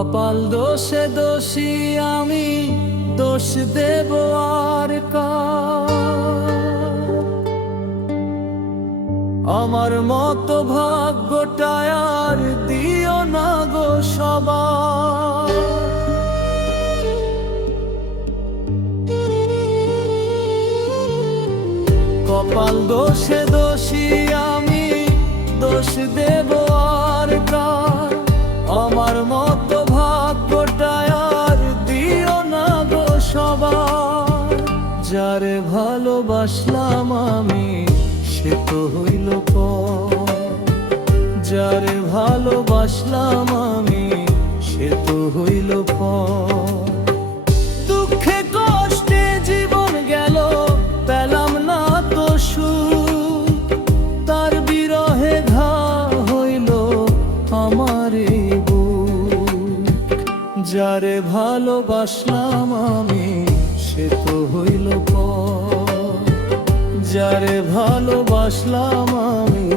কপাল দোষে দোষী আমি, দোষ দেব আর কার? আমার মতো ভাগ্যটায় আর দিও না গো সবার। কপাল দোষে দোষী আমি, দোষ দেব আর কার? আমার মতো ভাগ্যটায় আর দিও না গো সবার। যারে ভালোবাসলাম আমি সে তো হইল পর, যারে ভালোবাসলাম আমি সে তো হইল পর। দুঃখে কষ্টে জীবন গেল পেলাম না তো সুখ, তার বিরহে ঘা হইল আমার এই বুক। যারে ভালোবাসলাম আমি সে তো হইল পর, যারে ভালোবাসলাম আমি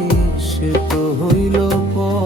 সে তো হইল পর।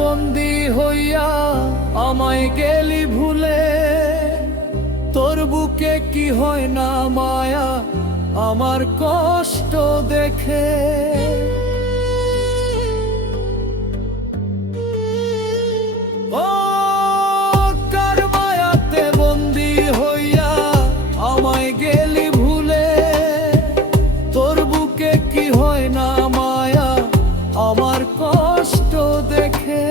বন্দী হইয়া আমায় গেলি ভুলে, তোর বুকে কি হয় না মায়া আমার কষ্ট দেখে। ও কার মায়াতে বন্দী হইয়া আমায় গেলি ভুলে, তোর বুকে কি হয় না মায়া আমার কষ্ট দেখে।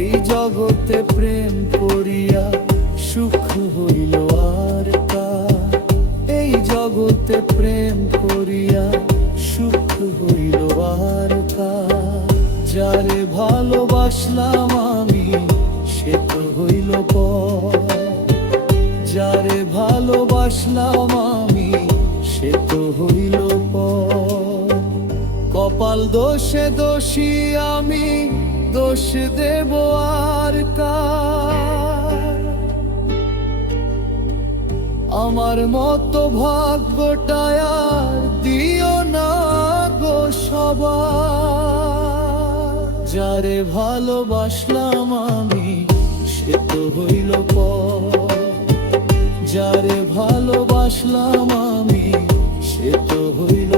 এই জগতে প্রেম করিয়া সুখ হইল আর কার? এই জগতে প্রেম করিয়া সুখ হইল আর কার? যারে ভালোবাসলাম আমি সে তো হইল পর, যারে ভালোবাসলাম আমি সে তো হইল পর। কপাল দোষে দোষী আমি, দোষ দেব আর কার? আমার মতো ভাগ্যটায় আর দিও না গো সবার। যারে ভালোবাসলাম আমি সে তো হইল পর, যারে ভালোবাসলাম আমি সে তো হইল